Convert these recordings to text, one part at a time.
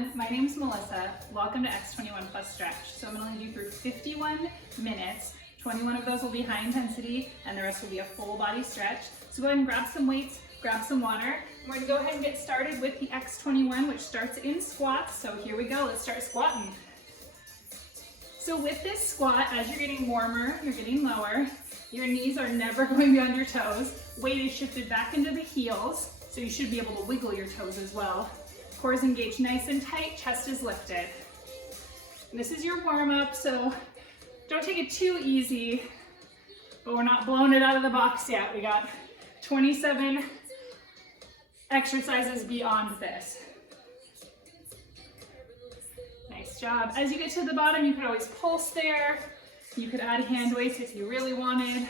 everyone, my name is Melissa. Welcome to X21+stretch. So I'm going to lead you through 51 minutes. 21 of those will be high intensity and the rest will be a full body stretch. So go ahead and grab some weights, grab some water. We're going to go ahead and get started with the X21, which starts in squats. So here we go, let's start squatting. So with this squat, as you're getting warmer, you're getting lower. Your knees are never going beyond your toes. Weight is shifted back into the heels, so you should be able to wiggle your toes as well. Core is engaged nice and tight, chest is lifted. And this is your warm-up, so don't take it too easy, but we're not blowing it out of the box yet. We got 27 exercises beyond this. Nice job. As you get to the bottom, you could always pulse there. You could add hand weights if you really wanted.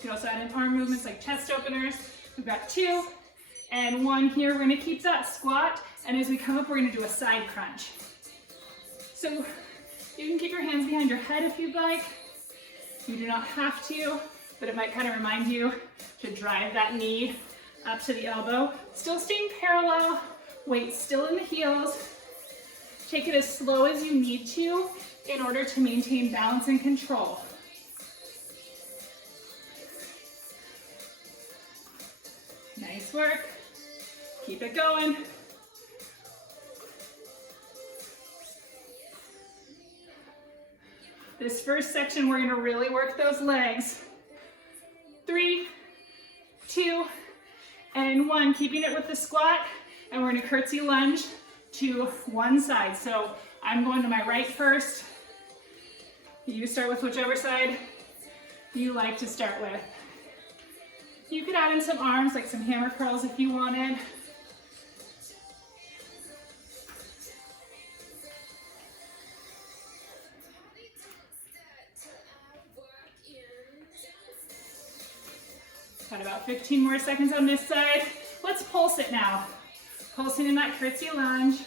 You can also add in arm movements like chest openers. We've got 2 and 1 here. We're gonna keep that squat, and as we come up, we're gonna do a side crunch. So you can keep your hands behind your head if you'd like. You do not have to, but it might kind of remind you to drive that knee up to the elbow. Still staying parallel, weight still in the heels. Take it as slow as you need to in order to maintain balance and control. Nice work. Keep it going. This first section, we're going to really work those legs. 3, 2, and 1. Keeping it with the squat, and we're going to curtsy lunge to one side. So I'm going to my right first. You start with whichever side you like to start with. You could add in some arms, like some hammer curls if you wanted. Got about 15 more seconds on this side. Let's pulse it now. Pulsing in that curtsy lunge.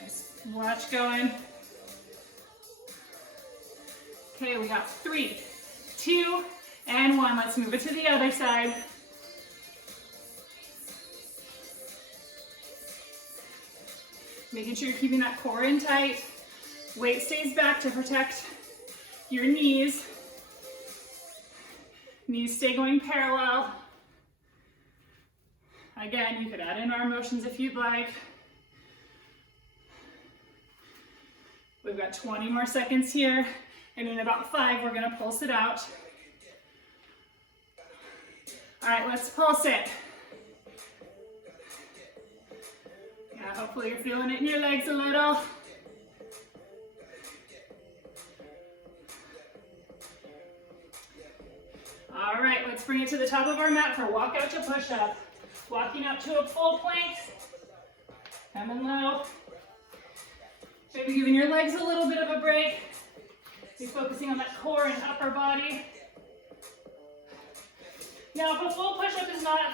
Nice watch going. Okay, we got 3, 2, and 1. Let's move it to the other side. Making sure you're keeping that core in tight. Weight stays back to protect your knees. Knees stay going parallel. Again, you could add in arm motions if you'd like. We've got 20 more seconds here, and in about 5, we're gonna pulse it out. All right, let's pulse it. Yeah, hopefully you're feeling it in your legs a little. All right, let's bring it to the top of our mat for walk out to push up. Walking up to a full plank, coming low. Maybe giving your legs a little bit of a break. You're focusing on that core and upper body. Now, if a full push-up is not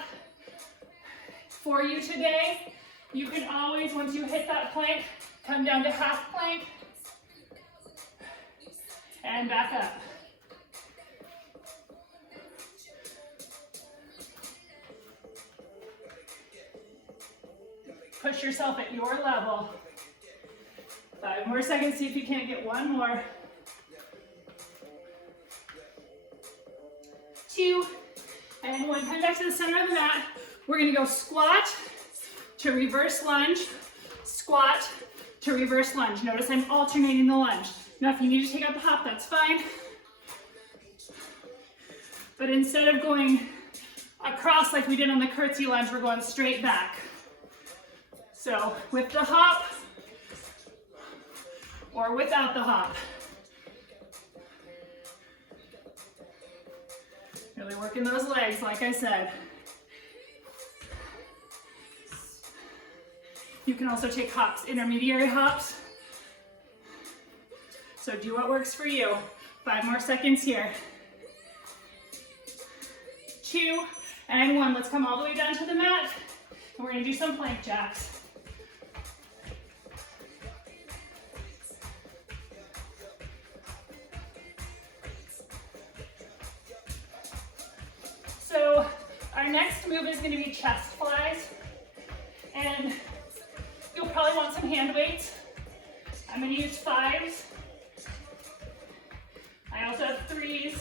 for you today, you can always, once you hit that plank, come down to half plank and back up. Push yourself at your level. 5 more seconds, see if you can't get 1 more. 2, and 1. Come back to the center of the mat. We're gonna go squat to reverse lunge, squat to reverse lunge. Notice I'm alternating the lunge. Now if you need to take out the hop, that's fine. But instead of going across like we did on the curtsy lunge, we're going straight back. So with the hop or without the hop. Really working those legs, like I said. You can also take hops, intermediary hops. So do what works for you. 5 more seconds here. 2, and 1. Let's come all the way down to the mat, and we're gonna do some plank jacks. next move is gonna be chest flies. And you'll probably want some hand weights. I'm gonna use 5s. I also have 3s.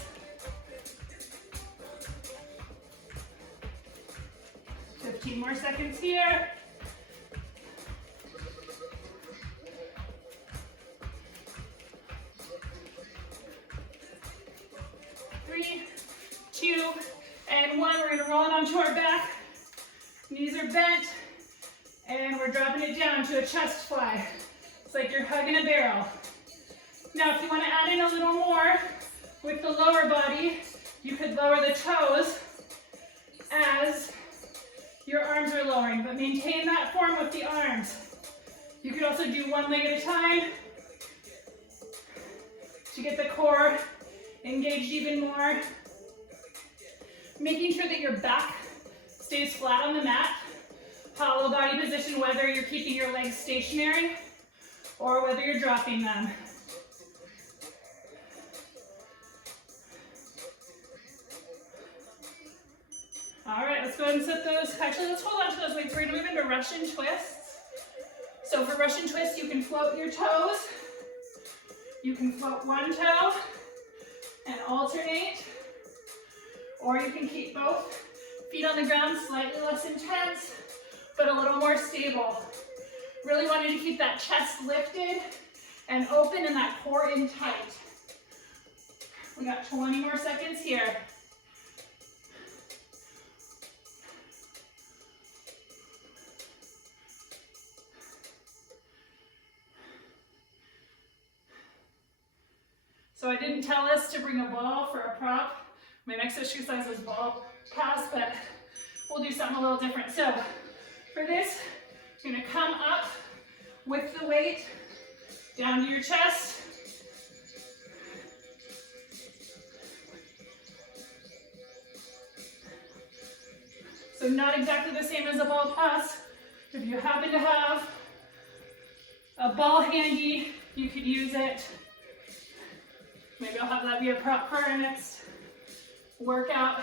15 more seconds here. 3, 2, and 1. We're gonna roll it onto our back. Knees are bent, and we're dropping it down to a chest fly. It's like you're hugging a barrel. Now, if you want to add in a little more with the lower body, you could lower the toes as your arms are lowering, but maintain that form with the arms. You could also do one leg at a time to get the core engaged even more. Making sure that your back stays flat on the mat. Hollow body position, whether you're keeping your legs stationary or whether you're dropping them. All right, let's go ahead and set those. Actually, let's hold on to those weights. We're gonna move into Russian twists. So for Russian twists, you can float your toes. You can float one toe and alternate, or you can keep both feet on the ground, slightly less intense, but a little more stable. Really wanted to keep that chest lifted and open and that core in tight. We got 20 more seconds here. So I didn't tell us to bring a ball for a prop. My next exercise was ball pass, but we'll do something a little different. So for this, you're gonna come up with the weight down to your chest. So not exactly the same as a ball pass. If you happen to have a ball handy, you could use it. Maybe I'll have that be a prop for our next workout.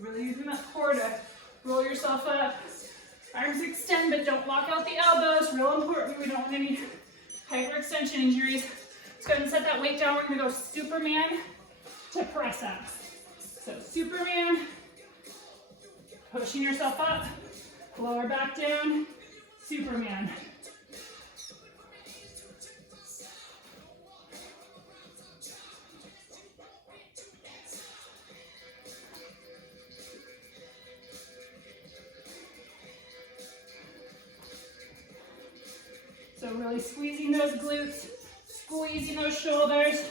Really using that core to roll yourself up. Arms extend, but don't lock out the elbows. Real important. We don't want any hyperextension injuries. Let's go ahead and set that weight down. We're gonna go Superman to press up. So Superman, pushing yourself up, lower back down, Superman. So really squeezing those glutes, squeezing those shoulders.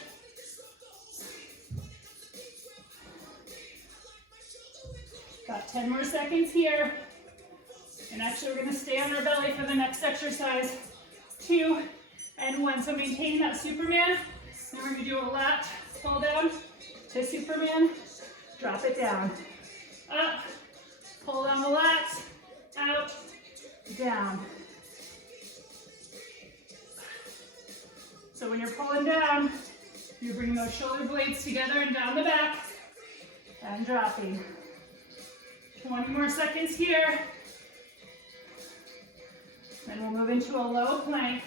Got 10 more seconds here. And actually we're gonna stay on our belly for the next exercise. 2 and 1. So maintain that Superman. Then we're gonna do a lat pull down to Superman. Drop it down. Up, pull down the lats, out, down. So when you're pulling down, you bring those shoulder blades together and down the back and dropping. 20 more seconds here. Then we'll move into a low plank,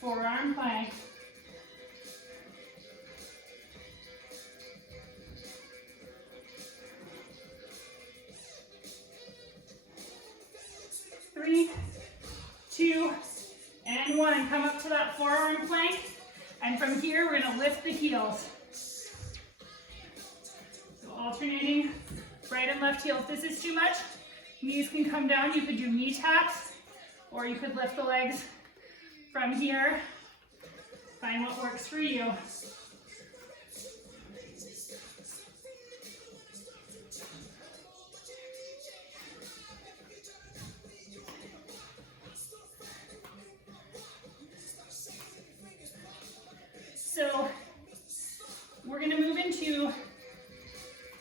forearm plank. Three, 2, and 1. Come up to that forearm plank, and from here we're going to lift the heels. So alternating right and left heel. If this is too much, knees can come down. You could do knee taps, or you could lift the legs from here. Find what works for you. So we're going to move into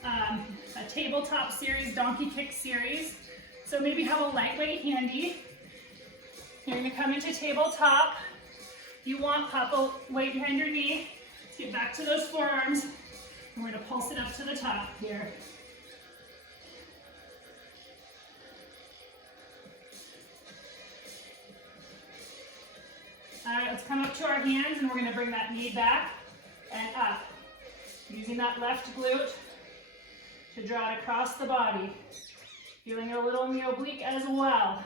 a tabletop series, donkey kick series. So maybe have a lightweight handy. You're gonna come into tabletop. If you want, pop a weight behind your knee. Let's get back to those forearms. And we're gonna pulse it up to the top here. All right, let's come up to our hands and we're gonna bring that knee back and up. Using that left glute to draw it across the body. Feeling it a little in the oblique as well.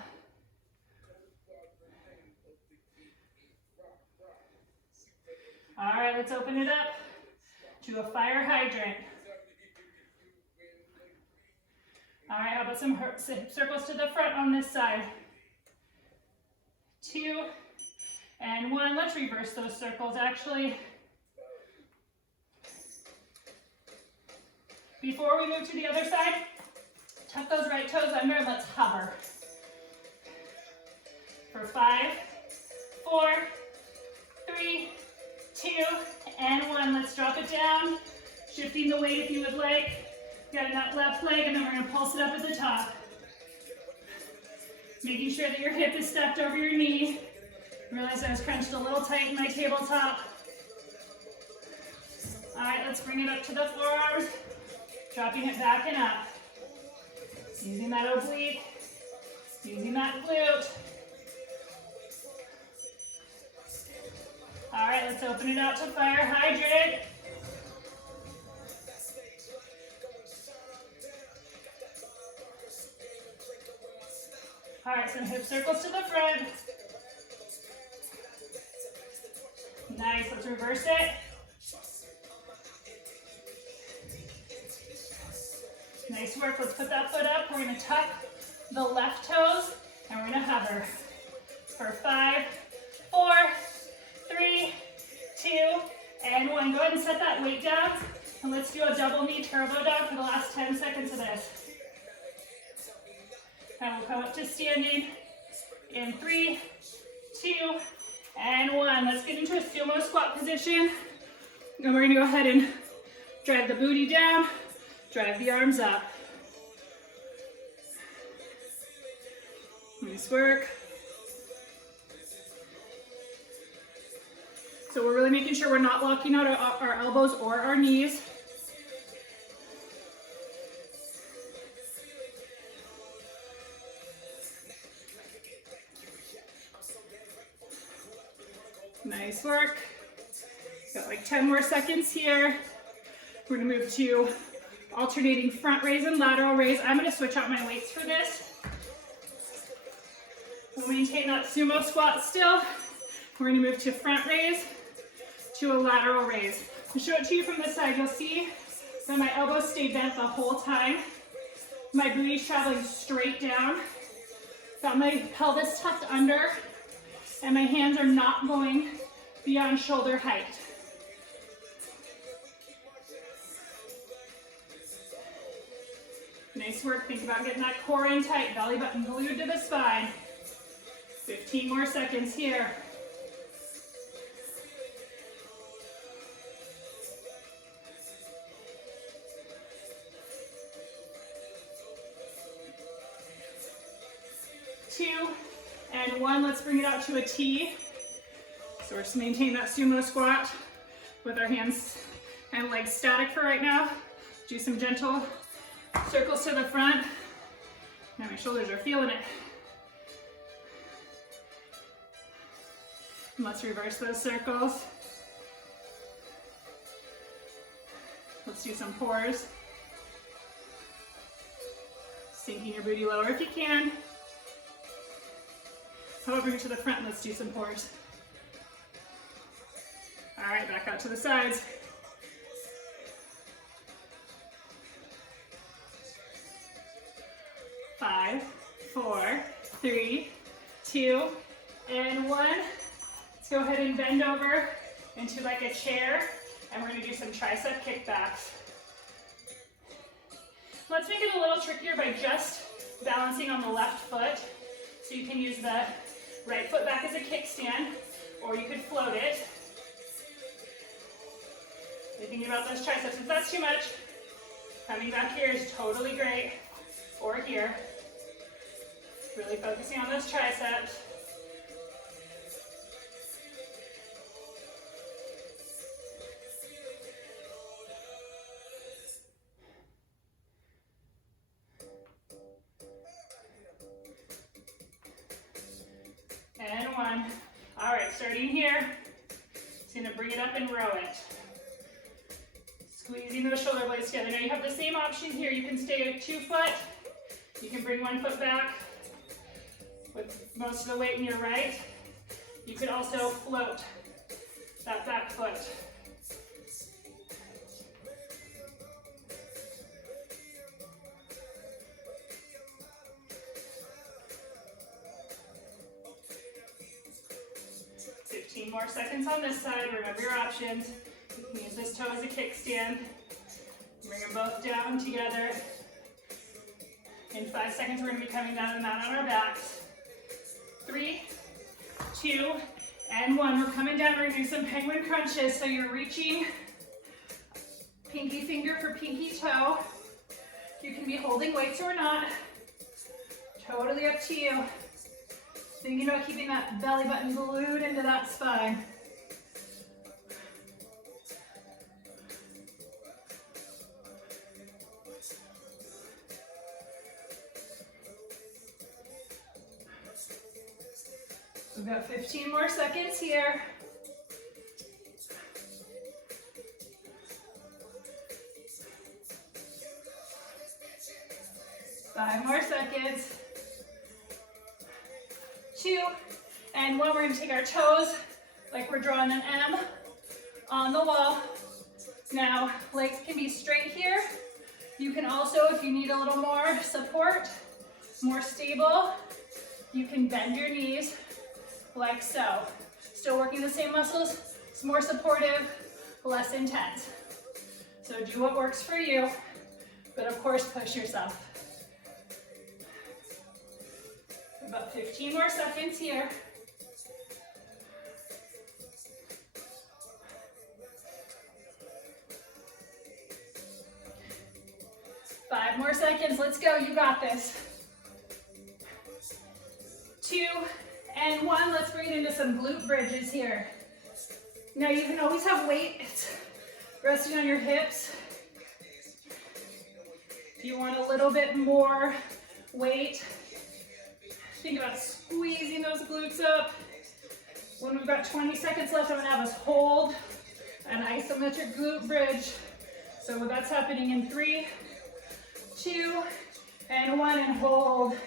All right, let's open it up to a fire hydrant. All right, how about some circles to the front on this side? 2 and 1. Let's reverse those circles actually. Before we move to the other side, tuck those right toes under and let's hover. For 5, 4, 3, 2, and 1. Let's drop it down. Shifting the weight if you would like. Got that left leg, and then we're gonna pulse it up at the top. Making sure that your hip is stacked over your knee. Realize I was crunched a little tight in my tabletop. All right, let's bring it up to the forearms. Dropping it back and up. Using that oblique, using that glute. All right, let's open it out to fire hydrant. All right, some hip circles to the front. Nice, let's reverse it. Nice work, let's put that foot up. We're gonna tuck the left toes and we're gonna hover. For 5, 4, 3, 2, and 1. Go ahead and set that weight down and let's do a double knee turbo dog for the last 10 seconds of this. And we'll come up to standing in 3, 2, and 1. Let's get into a sumo squat position. And we're gonna go ahead and drive the booty down, drive the arms up. Nice work. So we're really making sure we're not locking out our elbows or our knees. Nice work. Got like 10 more seconds here. We're gonna move to alternating front raise and lateral raise. I'm gonna switch out my weights for this. We'll maintain that sumo squat still. We're gonna move to front raise, to a lateral raise. I'll show it to you from this side. You'll see that my elbows stay bent the whole time. My booty's traveling straight down. Got my pelvis tucked under, and my hands are not going beyond shoulder height. Nice work. Think about getting that core in tight, belly button glued to the spine. 15 more seconds here. Two and 1. Let's bring it out to a T. So we're just maintaining that sumo squat with our hands and legs static for right now. Do some gentle circles to the front. Now my shoulders are feeling it. And let's reverse those circles. Let's do some pores. Sinking your booty lower if you can. However, to the front, let's do some pores. All right, back out to the sides. Five, 4, 3, 2, and 1. Let's go ahead and bend over into like a chair, and we're gonna do some tricep kickbacks. Let's make it a little trickier by just balancing on the left foot. So you can use the right foot back as a kickstand, or you could float it. If you're thinking about those triceps, if that's too much, coming back here is totally great, or here. Really focusing on those triceps. one. All right, starting here. Just gonna bring it up and row it. Squeezing those shoulder blades together. Now you have the same option here. You can stay at 2 foot. You can bring 1 foot back with most of the weight in your right. You could also float that back foot. More seconds on this side. Remember your options. You can use this toe as a kickstand. Bring them both down together. In 5 seconds, we're going to be coming down the mat on our backs. 3, 2, and 1. We're coming down. We're going to do some penguin crunches. So you're reaching pinky finger for pinky toe. You can be holding weights or not. Totally up to you. Thinking about keeping that belly button glued into that spine. We've got 15 more seconds here. Five more seconds. 2, and 1. We're going to take our toes like we're drawing an M on the wall. Now, legs can be straight here. You can also, if you need a little more support, more stable, you can bend your knees like so. Still working the same muscles. It's more supportive, less intense. So do what works for you, but of course push yourself. About 15 more seconds here. Five more seconds. Let's go. You got this. 2, and 1. Let's bring it into some glute bridges here. Now you can always have weight resting on your hips. If you want a little bit more weight, think about squeezing those glutes up. When we've got 20 seconds left, I'm gonna have us hold an isometric glute bridge. So that's happening in 3, 2, and 1, and hold.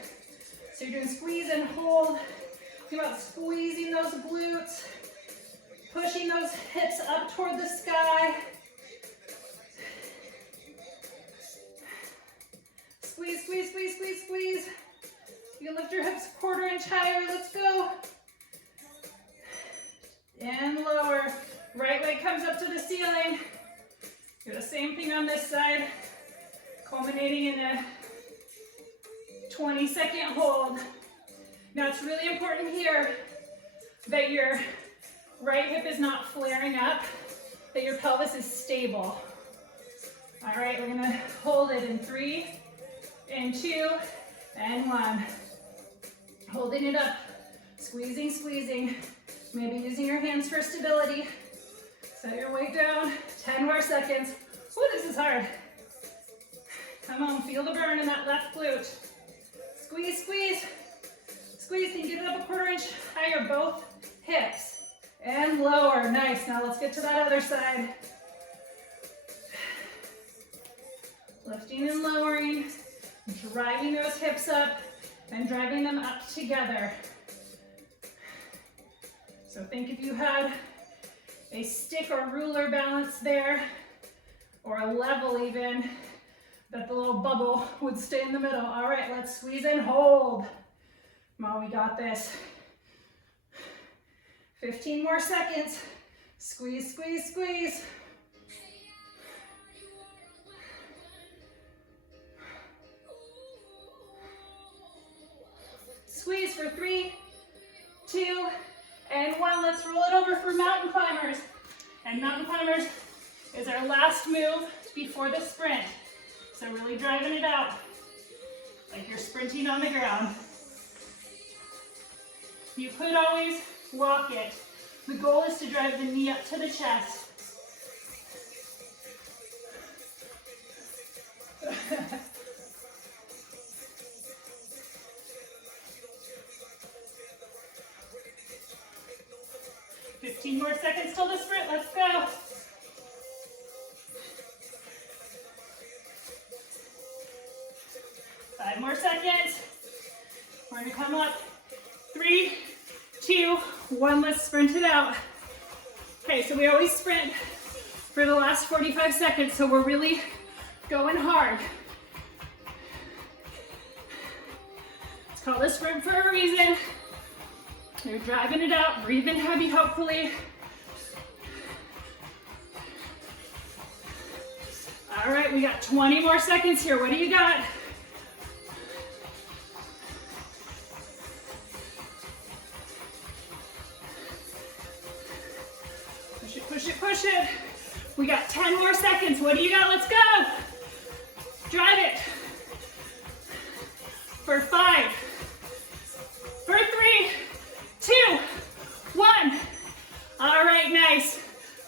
So you're doing squeeze and hold. Think about squeezing those glutes, pushing those hips up toward the sky. Squeeze, squeeze, squeeze, squeeze, squeeze. You can lift your hips a 1/4 inch higher. Let's go. And lower. Right leg comes up to the ceiling. Do the same thing on this side, culminating in a 20-second hold. Now it's really important here that your right hip is not flaring up, that your pelvis is stable. All right, we're gonna hold it in 3, and 2, and 1. Holding it up, squeezing, squeezing. Maybe using your hands for stability. Set your weight down, 10 more seconds. Ooh, this is hard. Come on, feel the burn in that left glute. Squeeze, squeeze, squeeze, and get it up a 1/4 inch higher, both hips. And lower, nice. Now let's get to that other side. Lifting and lowering, driving those hips up and driving them up together. So think if you had a stick or ruler balance there, or a level even, that the little bubble would stay in the middle. All right, let's squeeze and hold. Come on, we got this. 15 more seconds. Squeeze, squeeze, squeeze. Squeeze for 3, 2, and 1. Let's roll it over for mountain climbers. And mountain climbers is our last move before the sprint. So really driving it out, like you're sprinting on the ground. You could always walk it. The goal is to drive the knee up to the chest. 15 more seconds till the sprint, let's go. Five more seconds. We're gonna come up. 3, 2, 1, let's sprint it out. Okay, so we always sprint for the last 45 seconds, so we're really going hard. It's called a sprint for a reason. You're driving it out, breathing heavy, hopefully. All right, we got 20 more seconds here. What do you got? Push it, push it, push it. We got 10 more seconds. What do you got? Let's go. Drive it. For 5, for 3, 2, 1. All right, nice.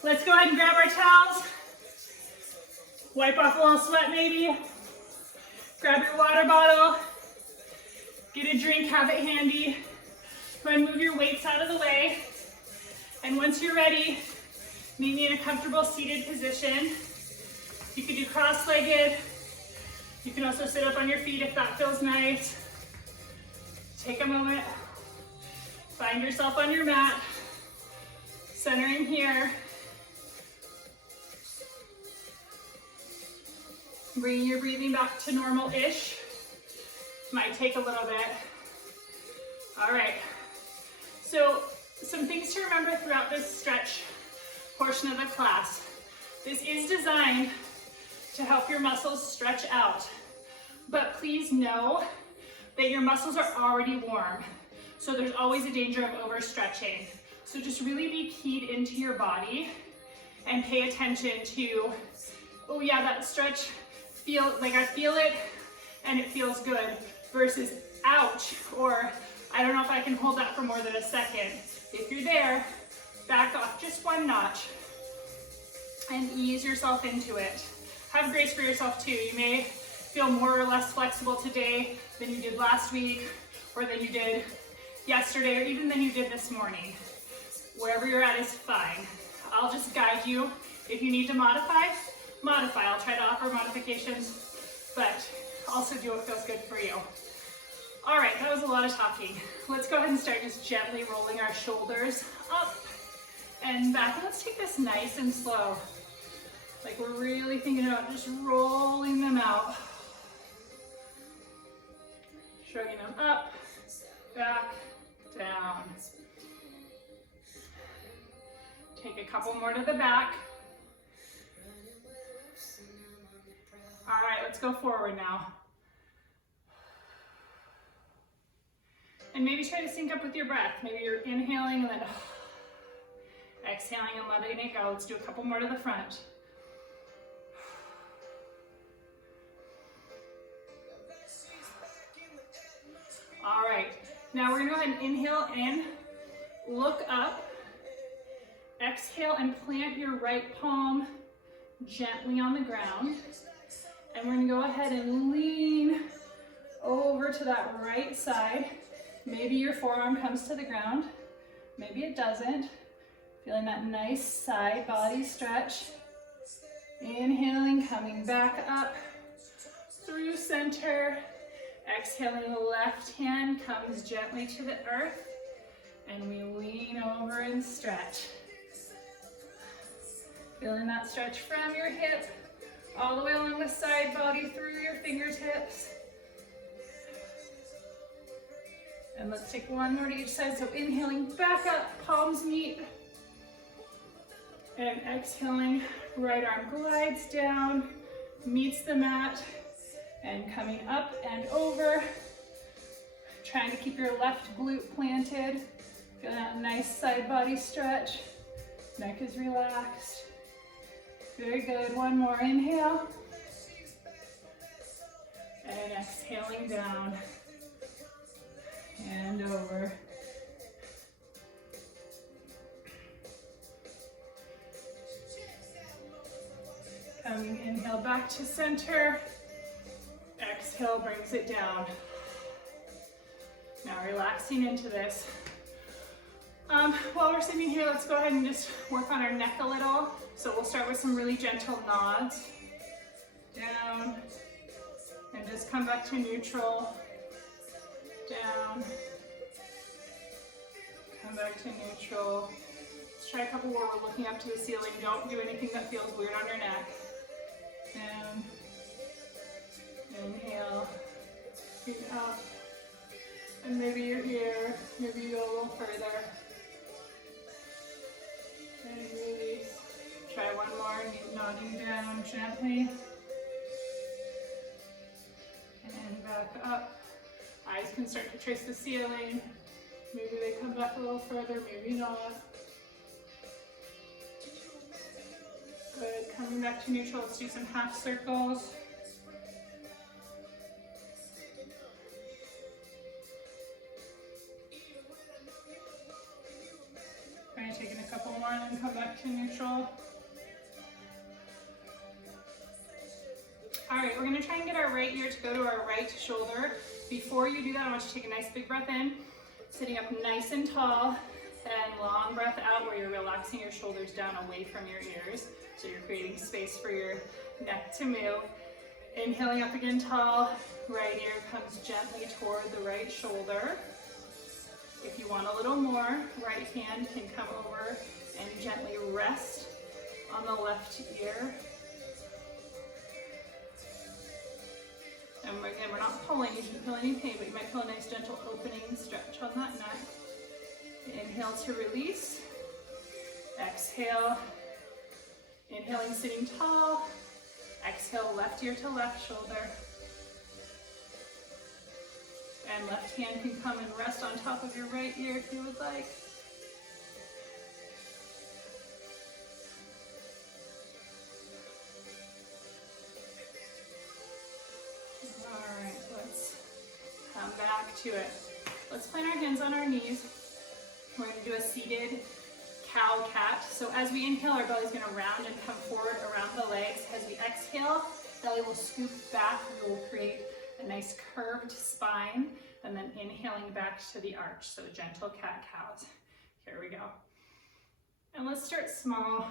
Let's go ahead and grab our towels. Wipe off a little sweat maybe. Grab your water bottle. Get a drink, have it handy. Go ahead and move your weights out of the way. And once you're ready, meet me in a comfortable seated position. You can do cross-legged. You can also sit up on your feet if that feels nice. Take a moment. Find yourself on your mat. Centering here. Bringing your breathing back to normal-ish. Might take a little bit. All right. So some things to remember throughout this stretch portion of the class. This is designed to help your muscles stretch out, but please know that your muscles are already warm, so there's always a danger of overstretching. So just really be keyed into your body and pay attention to, oh yeah, that stretch, I feel it and it feels good, versus ouch, or I don't know if I can hold that for more than a second. If you're there, back off just one notch and ease yourself into it. Have grace for yourself too. You may feel more or less flexible today than you did last week, or than you did yesterday, or even than you did this morning. Wherever you're at is fine. I'll just guide you. If you need to modify, modify. I'll try to offer modifications, but also do what feels good for you. All right, that was a lot of talking. Let's go ahead and start just gently rolling our shoulders up and back. And let's take this nice and slow. Like we're really thinking about just rolling them out. Shrugging them up, back, down. Take a couple more to the back. All right, let's go forward now. And maybe try to sync up with your breath. Maybe you're inhaling and then exhaling and letting it go. Let's do a couple more to the front. All right, now we're gonna go ahead and inhale in, look up, exhale and plant your right palm gently on the ground. And we're gonna go ahead and lean over to that right side. Maybe your forearm comes to the ground, maybe it doesn't. Feeling that nice side body stretch. Inhaling, coming back up through center. Exhaling, the left hand comes gently to the earth, and we lean over and stretch. Feeling that stretch from your hip, all the way along the side body through your fingertips. And let's take one more to each side. So inhaling back up, palms meet. And exhaling, right arm glides down, meets the mat. And coming up and over, trying to keep your left glute planted. Feel that nice side body stretch. Neck is relaxed. Very good. One more inhale. And exhaling down and over. Coming, inhale back to center. Exhale brings it down. Now relaxing into this. While we're sitting here, let's go ahead and just work on our neck a little. So we'll start with some really gentle nods. Down, and just come back to neutral. Down, come back to neutral. Let's try a couple where we're looking up to the ceiling. Don't do anything that feels weird on your neck. Down, inhale, feet up, and maybe you're here, maybe you go a little further. And release. Try one more, nodding down gently. And back up. Eyes can start to trace the ceiling. Maybe they come back a little further, maybe not. Good, coming back to neutral, let's do some half circles. Try taking a couple more and then come back to neutral. All right, we're gonna try and get our right ear to go to our right shoulder. Before you do that, I want you to take a nice big breath in, sitting up nice and tall, and long breath out where you're relaxing your shoulders down away from your ears. So you're creating space for your neck to move. Inhaling up again tall, right ear comes gently toward the right shoulder. If you want a little more, right hand can come over and gently rest on the left ear. And again, we're not pulling, you shouldn't feel any pain, but you might feel a nice gentle opening stretch on that neck. Inhale to release. Exhale. Inhaling, sitting tall. Exhale, left ear to left shoulder. And left hand can come and rest on top of your right ear if you would like. All right, let's come back to it. Let's plant our hands on our knees. We're going to do a seated cow-cat. So as we inhale, our belly's going to round and come forward around the legs. As we exhale, belly will scoop back. We will create a nice curved spine, and then inhaling back to the arch. So gentle cat-cows. Here we go. And let's start small.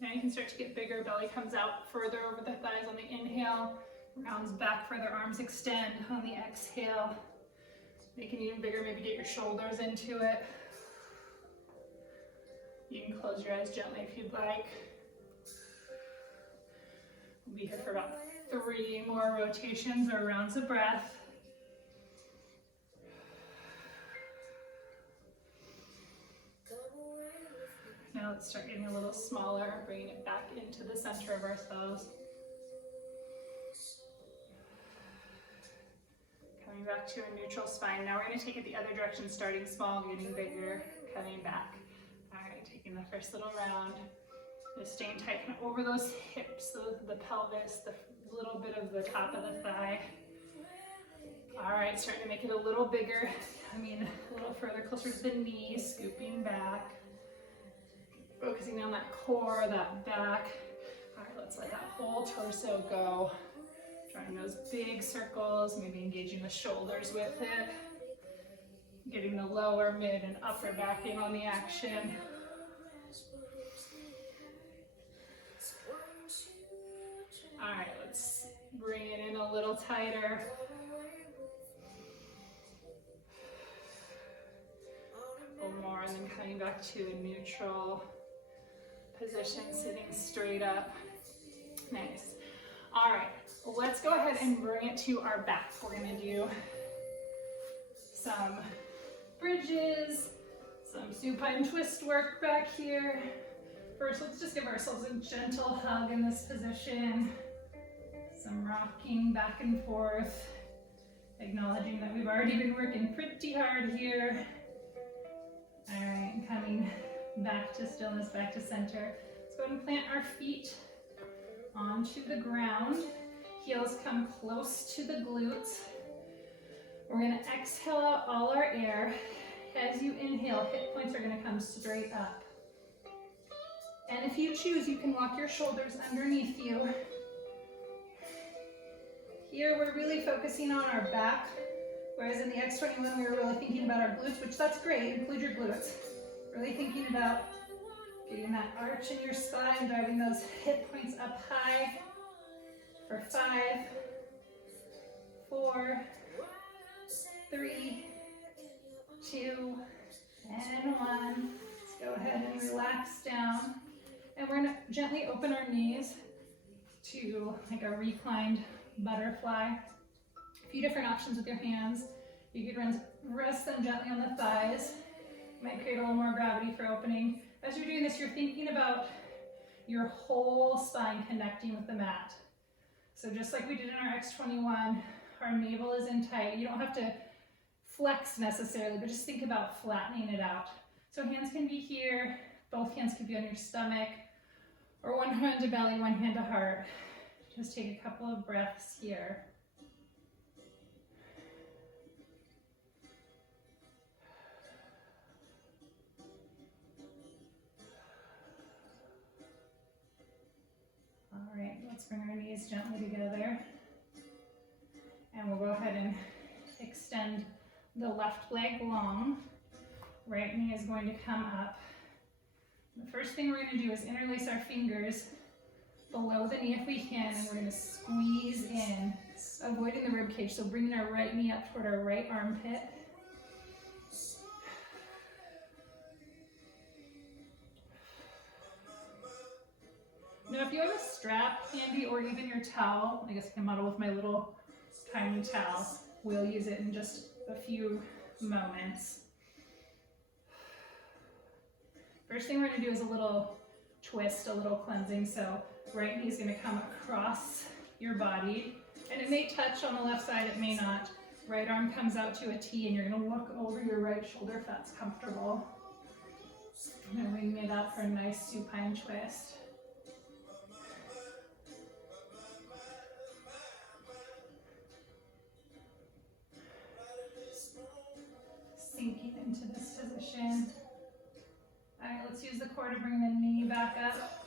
Now you can start to get bigger. Belly comes out further over the thighs on the inhale. Rounds back further, arms extend on the exhale. Make it even bigger, maybe get your shoulders into it. You can close your eyes gently if you'd like. We'll be here for about 3 more rotations or rounds of breath. Now let's start getting a little smaller, bringing it back into the center of ourselves. Coming back to a neutral spine. Now we're going to take it the other direction, starting small, getting bigger, coming back. All right, taking the first little round. Just staying tight kind of over those hips, the pelvis, the little bit of the top of the thigh. All right, starting to make it a little bigger. Coming a little further, closer to the knees, scooping back. Focusing on that core, that back. All right, let's let that whole torso go. Drawing those big circles, maybe engaging the shoulders with it. Getting the lower, mid, and upper back in on the action. All right, let's bring it in a little tighter. A little more, and then coming back to a neutral position, sitting straight up. Nice. All right, let's go ahead and bring it to our back. We're gonna do some bridges, some supine twist work back here. First, let's just give ourselves a gentle hug in this position. Some rocking back and forth, acknowledging that we've already been working pretty hard here. All right, coming back to stillness, back to center. Let's go ahead and plant our feet onto the ground. Heels come close to the glutes. We're gonna exhale out all our air. As you inhale, hip points are gonna come straight up. And if you choose, you can walk your shoulders underneath you. Here we're really focusing on our back, whereas in the X21 we were really thinking about our glutes, which that's great, include your glutes. Really thinking about getting that arch in your spine, driving those hip points up high for 5, 4, 3, 2, and 1. Let's go ahead and relax down. And we're gonna gently open our knees to like a reclined butterfly. A few different options with your hands. You could rest them gently on the thighs. Might create a little more gravity for opening. As you're doing this, you're thinking about your whole spine connecting with the mat. So just like we did in our X21, our navel is in tight. You don't have to flex necessarily, but just think about flattening it out. So hands can be here, both hands can be on your stomach, or one hand to belly, one hand to heart. Just take a couple of breaths here. All right, let's bring our knees gently together. And we'll go ahead and extend the left leg long. Right knee is going to come up. The first thing we're going to do is interlace our fingers below the knee if we can, and we're going to squeeze in, avoiding the rib cage. So bringing our right knee up toward our right armpit. Now if you have a strap handy or even your towel, I guess I can model with my little tiny towel. We'll use it in just a few moments. First thing we're going to do is a little twist, a little cleansing. So right knee is going to come across your body, and it may touch on the left side, it may not. Right arm comes out to a T, and you're going to look over your right shoulder if that's comfortable. I'm going to ring it up for a nice supine twist. Sinking into this position. All right, let's use the core to bring the knee back up.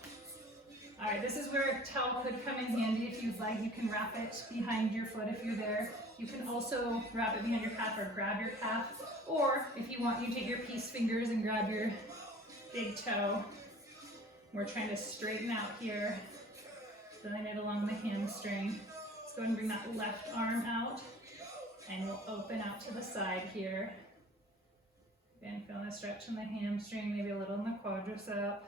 All right, this is where a towel could come in handy if you'd like. You can wrap it behind your foot if you're there. You can also wrap it behind your calf or grab your calf. Or if you want, you take your peace fingers and grab your big toe. We're trying to straighten out here, filling it along the hamstring. Let's go ahead and bring that left arm out, and we'll open out to the side here. Again, feeling a stretch in the hamstring, maybe a little in the quadricep.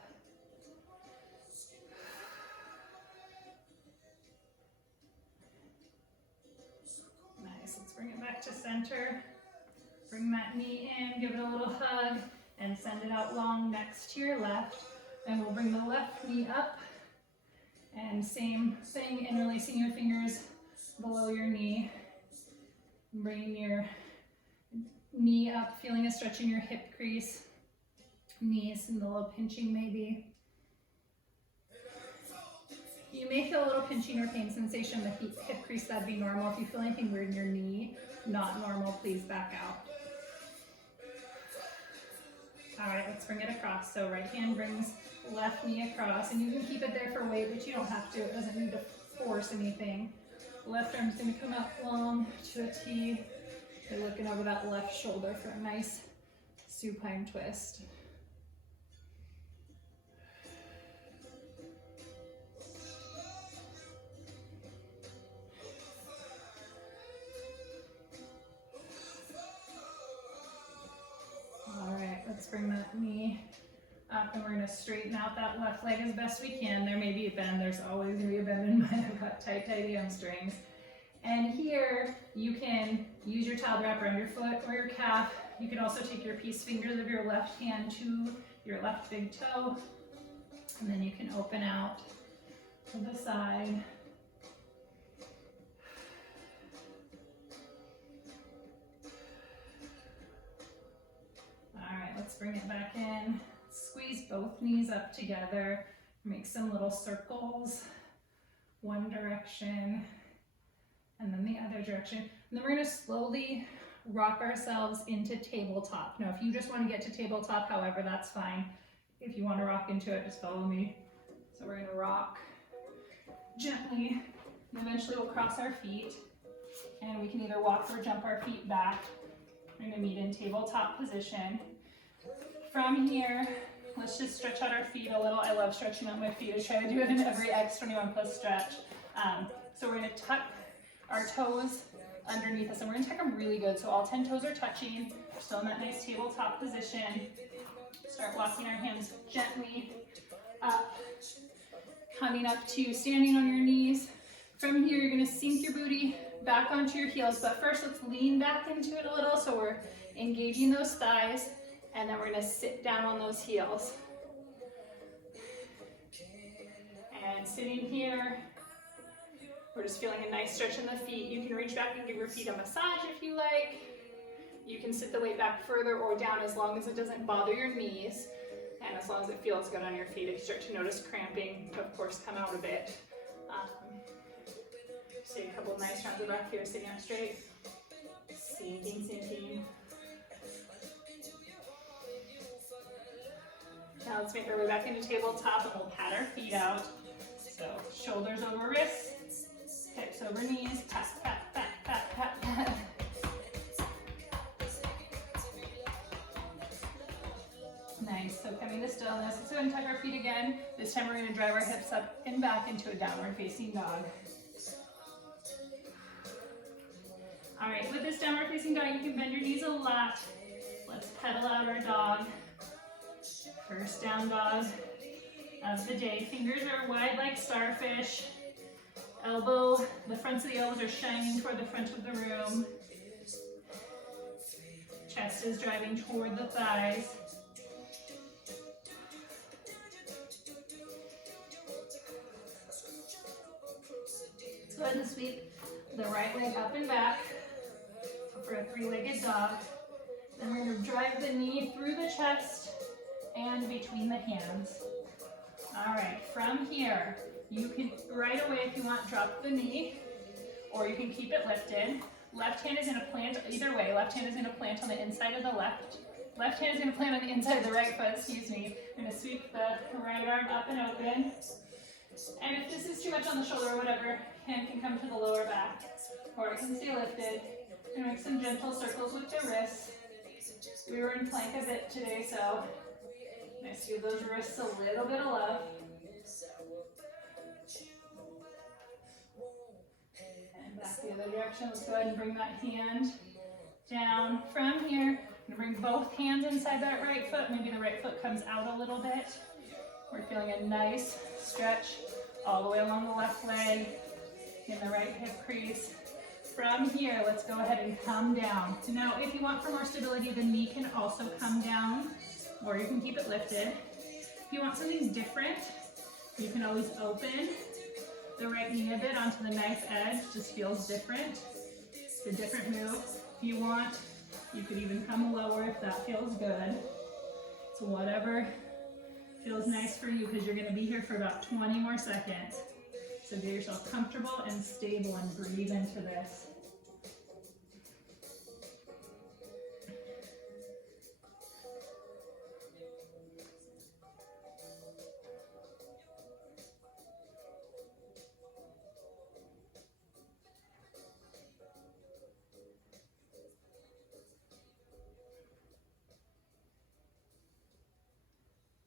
Nice, let's bring it back to center. Bring that knee in, give it a little hug, and send it out long next to your left. And we'll bring the left knee up, and same thing, interlacing your fingers below your knee. Bringing your knee up, feeling a stretch in your hip crease, knees, and a little pinching maybe. You may feel a little pinching or pain sensation in the hip crease, that'd be normal. If you feel anything weird in your knee, not normal, please back out. All right, let's bring it across. So right hand brings left knee across, and you can keep it there for weight, but you don't have to. It doesn't need to force anything. Left arm's gonna come out long to a T. You're looking over that left shoulder for a nice supine twist. All right, let's bring that knee up, and we're gonna straighten out that left leg as best we can. There may be a bend, there's always gonna be a bend in mine. I've got tight hamstrings. And here, you can use your towel to wrap around your foot or your calf. You can also take your peace fingers of your left hand to your left big toe, and then you can open out to the side. All right, let's bring it back in. Squeeze both knees up together. Make some little circles, one direction, and then the other direction. And then we're gonna slowly rock ourselves into tabletop. Now, if you just wanna get to tabletop, however, that's fine. If you wanna rock into it, just follow me. So we're gonna rock gently, and eventually we'll cross our feet. And we can either walk or jump our feet back. We're gonna meet in tabletop position. From here, let's just stretch out our feet a little. I love stretching out my feet. I try to do it in every X21+ stretch. So we're gonna tuck our toes underneath us, and we're gonna tuck them really good. So all 10 toes are touching. We're still in that nice tabletop position. Start walking our hands gently up, coming up to standing on your knees. From here, you're gonna sink your booty back onto your heels, but first let's lean back into it a little so we're engaging those thighs, and then we're gonna sit down on those heels. And sitting here, we're just feeling a nice stretch in the feet. You can reach back and give your feet a massage if you like. You can sit the weight back further or down as long as it doesn't bother your knees, and as long as it feels good on your feet. If you start to notice cramping, of course, come out a bit. Take a couple nice rounds of breath here, sitting up straight. Sinking. Now let's make our way back into tabletop, and we'll pat our feet out. So shoulders over wrists, hips over knees, tap, tap, tap, tap, tap, tap. Nice, so coming to stillness. Let's go ahead and tuck our feet again. This time we're gonna drive our hips up and back into a downward facing dog. All right, with this downward facing dog, you can bend your knees a lot. Let's pedal out our dog. First down dog of the day. Fingers are wide like starfish. The fronts of the elbows are shining toward the front of the room. Chest is driving toward the thighs. Let's go ahead and sweep the right leg up and back for a three-legged dog. Then we're going to drive the knee through the chest and between the hands. All right, from here, you can right away, if you want, drop the knee, or you can keep it lifted. Left hand is going to plant either way. Left hand is going to plant on the inside of the left. Left hand is going to plant on the inside of the right foot, excuse me. I'm going to sweep the right arm up and open. And if this is too much on the shoulder or whatever, hand can come to the lower back, or it can stay lifted. We're going to make some gentle circles with the wrists. We were in plank a bit today, so nice to give those wrists a little bit of love. And back the other direction. Let's go ahead and bring that hand down. From here, I'm going to bring both hands inside that right foot. Maybe the right foot comes out a little bit. We're feeling a nice stretch all the way along the left leg, in the right hip crease. From here, let's go ahead and come down. Now, if you want for more stability, the knee can also come down, or you can keep it lifted. If you want something different, you can always open the right knee a bit onto the knife edge. Just feels different. It's a different move. If you want, you could even come lower if that feels good. So whatever feels nice for you, because you're going to be here for about 20 more seconds. So get yourself comfortable and stable and breathe into this.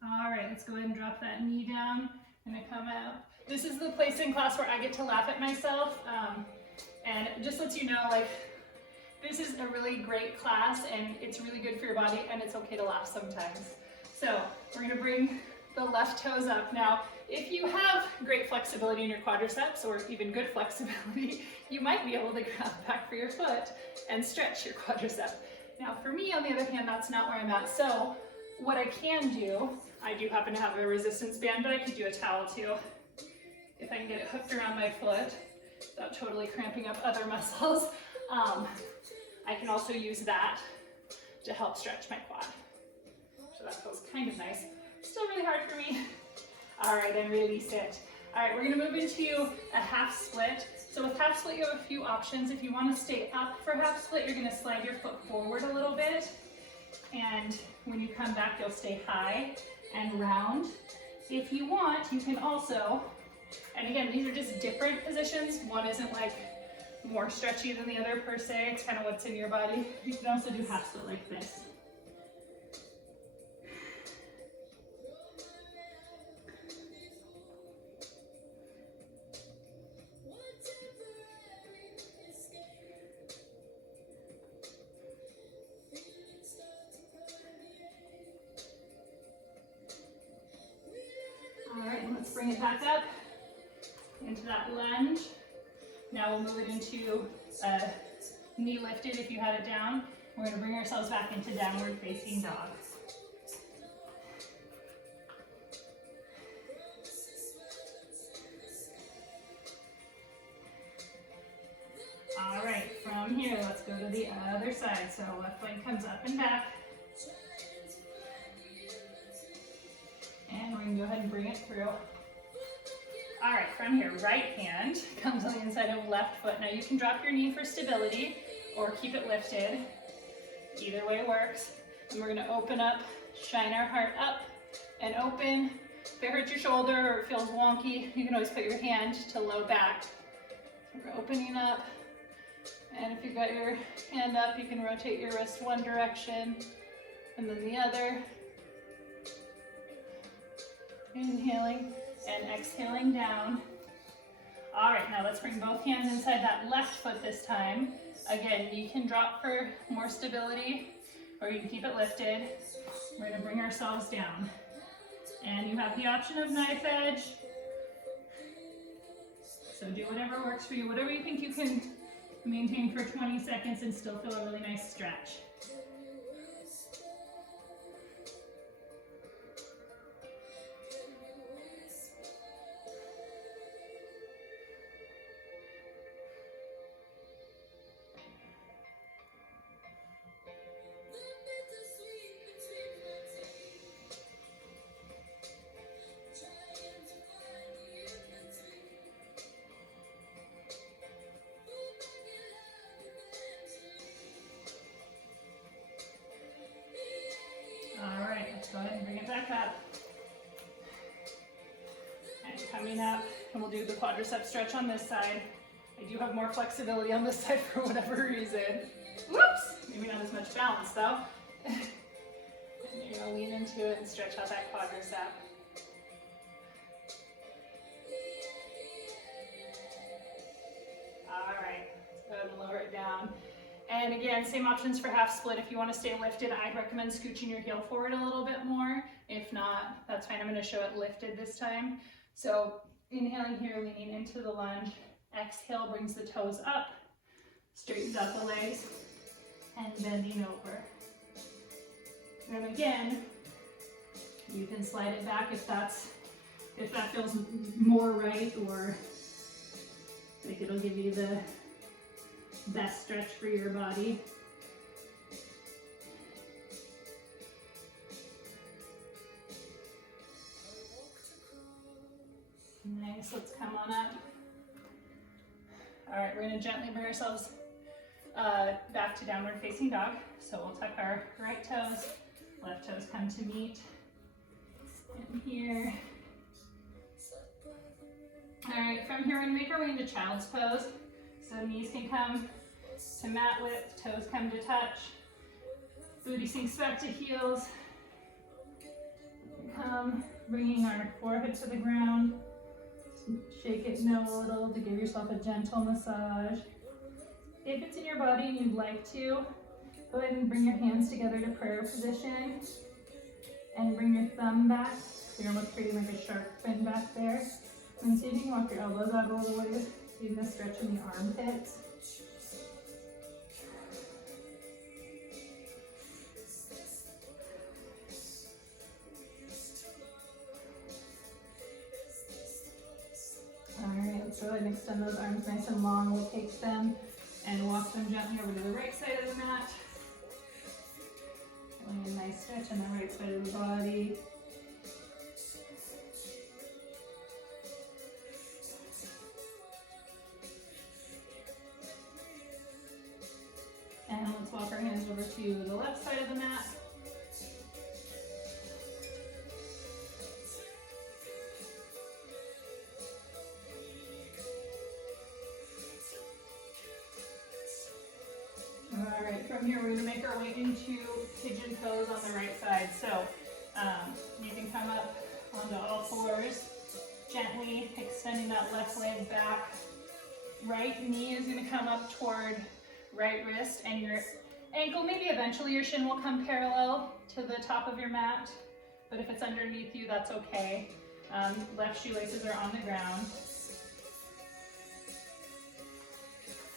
All right, let's go ahead and drop that knee down. I'm gonna come out. This is the place in class where I get to laugh at myself, and it just lets you know, like, this is a really great class and it's really good for your body, and it's okay to laugh sometimes. So we're gonna bring the left toes up. Now, if you have great flexibility in your quadriceps, or even good flexibility, you might be able to grab back for your foot and stretch your quadricep. Now, for me, on the other hand, that's not where I'm at. So what I can do, I do happen to have a resistance band, but I could do a towel too, if I can get it hooked around my foot without totally cramping up other muscles. I can also use that to help stretch my quad. So that feels kind of nice. Still really hard for me. All right, and release it. All right, we're gonna move into a half split. So with half split, you have a few options. If you wanna stay up for half split, you're gonna slide your foot forward a little bit. And when you come back, you'll stay high and round. If you want, you can also, and again, these are just different positions. One isn't like more stretchy than the other per se. It's kind of what's in your body. You can also do half split like this. All right, let's bring it back up into that lunge. Now we'll move it into knee lifted if you had it down. We're going to bring ourselves back into downward facing dog. All right, from here, let's go to the other side. So left leg comes up and back. And we're going to go ahead and bring it through. All right, from here, right hand comes on the inside of left foot. Now you can drop your knee for stability or keep it lifted. Either way works. And we're gonna open up, shine our heart up and open. If it hurts your shoulder or it feels wonky, you can always put your hand to low back. So we're opening up. And if you've got your hand up, you can rotate your wrist one direction and then the other. Inhaling and exhaling down. All right, now let's bring both hands inside that left foot this time. Again, you can drop for more stability or you can keep it lifted. We're gonna bring ourselves down. And you have the option of knife edge. So do whatever works for you, whatever you think you can maintain for 20 seconds and still feel a really nice stretch. Go ahead and bring it back up. And coming up, and we'll do the quadricep stretch on this side. I do have more flexibility on this side for whatever reason. Whoops! Maybe not as much balance though. And you're gonna lean into it and stretch out that quadricep. All right, go ahead and lower it down. And again, same options for half split. If you want to stay lifted, I'd recommend scooching your heel forward a little bit more. If not, that's fine. I'm going to show it lifted this time. So inhaling here, leaning into the lunge. Exhale brings the toes up, straightens out the legs, and bending over. And again, you can slide it back if that feels more right, or like it'll give you the best stretch for your body. Nice, let's come on up. All right, we're gonna gently bring ourselves back to downward facing dog. So we'll tuck our right toes, left toes come to meet in here. All right, from here we're gonna make our way into child's pose. So knees can come to mat width, toes come to touch, booty sinks back to heels. Come, bringing our forehead to the ground. Shake it no a little to give yourself a gentle massage. If it's in your body and you'd like to, go ahead and bring your hands together to prayer position and bring your thumb back. So you're almost creating like a shark fin back there. And see if you can walk your elbows out a little ways. Even a stretch in the armpits. All right, let's go ahead and extend those arms nice and long. We'll take them and walk them gently over to the right side of the mat. Feeling a nice stretch on the right side of the body. And let's walk our hands over to the left side of the mat. All right, from here we're gonna make our way into pigeon pose on the right side. So you can come up onto all fours, gently extending that left leg back. Right knee is gonna come up toward right wrist, and your ankle, maybe eventually your shin will come parallel to the top of your mat, but if it's underneath you, that's okay. Left shoelaces are on the ground.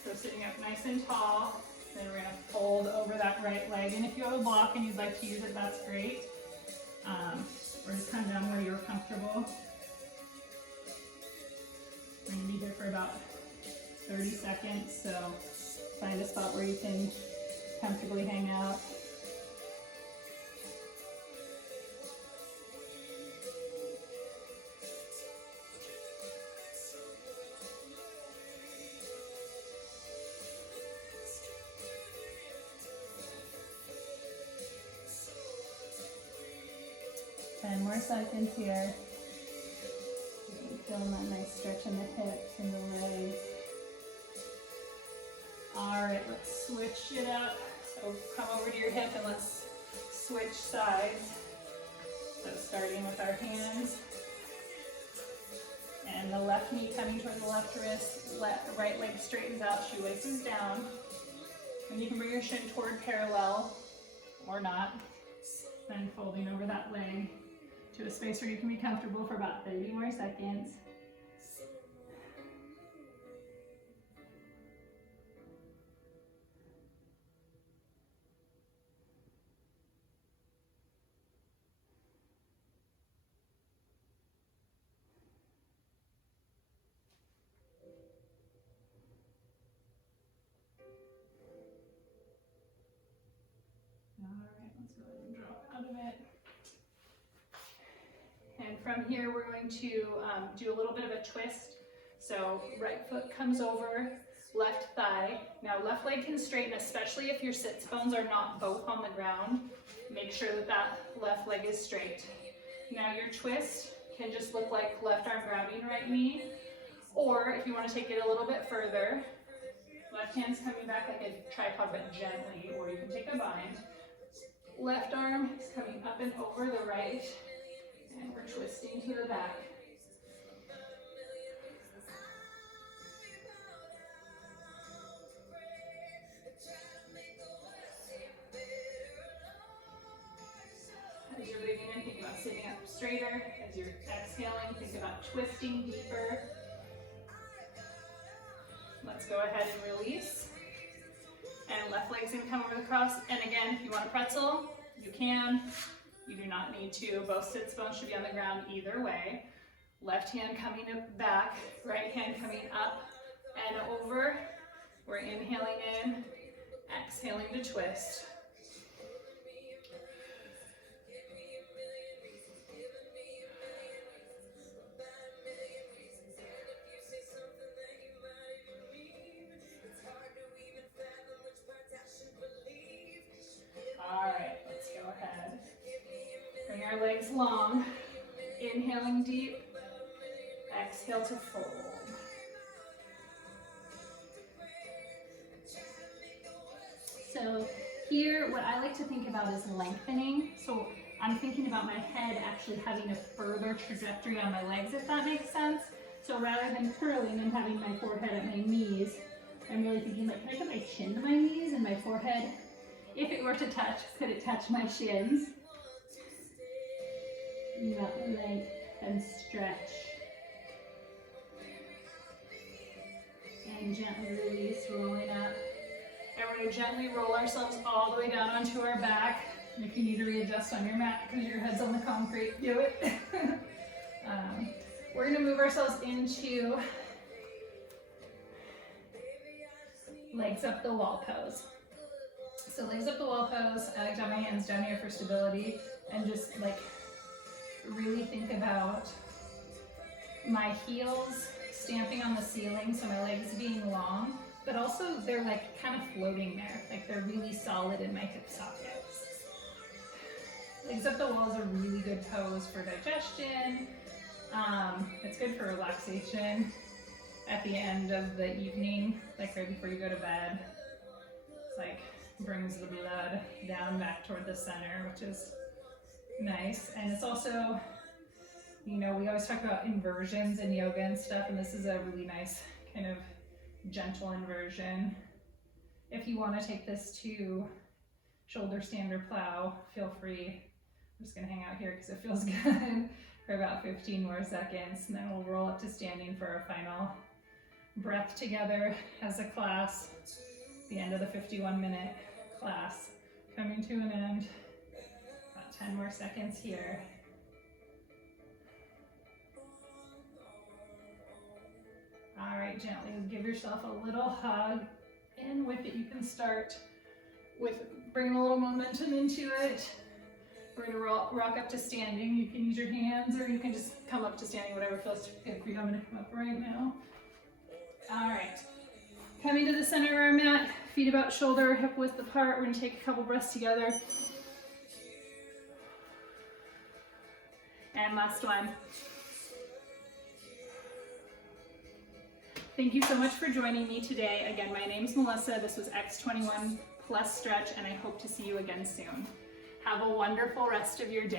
So sitting up nice and tall, then we're gonna fold over that right leg. And if you have a block and you'd like to use it, that's great. Or just come down where you're comfortable. We're gonna be here for about 30 seconds, so find a spot where you can comfortably hang out. Ten more seconds here. Feeling that nice stretch in the hips and the legs. All right, let's switch it up. So come over to your hip and let's switch sides. So starting with our hands. And the left knee coming toward the left wrist, right leg straightens out, shoelaces down. And you can bring your shin toward parallel or not. Then folding over that leg to a space where you can be comfortable for about 30 more seconds. All right, let's go ahead and drop out of it. And from here, we're going to do a little bit of a twist. So right foot comes over, left thigh. Now left leg can straighten, especially if your sits bones are not both on the ground. Make sure that that left leg is straight. Now your twist can just look like left arm grounding right knee, or if you want to take it a little bit further, left hand's coming back like a tripod but gently, or you can take a bind. Left arm is coming up and over the right, and we're twisting to the back. As you're breathing in, think about sitting up straighter. As you're exhaling, think about twisting deeper. Let's go ahead and release. And left leg's gonna come over the cross. And again, if you want a pretzel, you can. You do not need to. Both sits bones should be on the ground either way. Left hand coming back, right hand coming up and over. We're inhaling in, exhaling to twist. All right, let's go ahead. Bring our legs long, inhaling deep, exhale to fold. So here, what I like to think about is lengthening. So I'm thinking about my head actually having a further trajectory on my legs, if that makes sense. So rather than curling and having my forehead at my knees, I'm really thinking like, can I get my chin to my knees and my forehead? If it were to touch, could it touch my shins? Length and stretch. And gently release, rolling up. And we're going to gently roll ourselves all the way down onto our back. And if you need to readjust on your mat because your head's on the concrete, do it. We're going to move ourselves into legs up the wall pose. So legs up the wall pose, I got my hands down here for stability, and just like really think about my heels stamping on the ceiling, so my legs being long, but also they're like kind of floating there, like they're really solid in my hip sockets. Legs up the wall is a really good pose for digestion. It's good for relaxation at the end of the evening, like right before you go to bed. It's like brings the blood down back toward the center, which is nice. And it's also, you know, we always talk about inversions in yoga and stuff, and this is a really nice kind of gentle inversion. If you want to take this to shoulder stand or plow, feel free. I'm just going to hang out here because it feels good for about 15 more seconds, and then we'll roll up to standing for our final breath together as a class. The end of the 51-minute class coming to an end. About 10 more seconds here. All right, gently give yourself a little hug, and with it you can start with bringing a little momentum into it. We're gonna rock up to standing. You can use your hands or you can just come up to standing, whatever feels good for you. I'm gonna come up right now. All right, coming to the center of our mat, feet about shoulder, hip width apart. We're gonna take a couple breaths together. And last one. Thank you so much for joining me today. Again, my name's Melissa. This was X21+ stretch, and I hope to see you again soon. Have a wonderful rest of your day.